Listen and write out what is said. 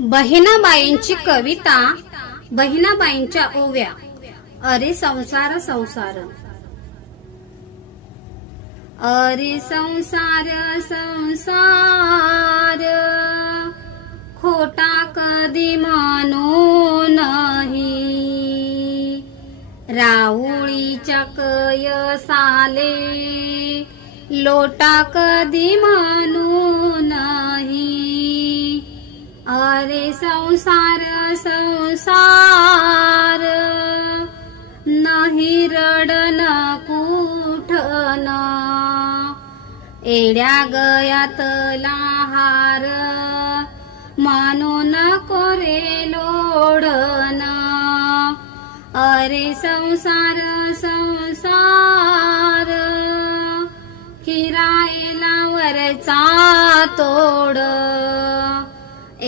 बहिणाबाईंची कविता, बहिणाबाईंच्या ओव्या. अरे संसार संसार. अरे संसार संसार, खोटा कधी म्हणू नाही. राऊळीच्या कयसाले, लोटा कधी म्हणू नाही. अरे संसार संसार, नाही रडन कुठन. एड्या गयातला हार, म्हणून कोरे लोढन. अरे संसार संसार, किरायला वरचा तोड.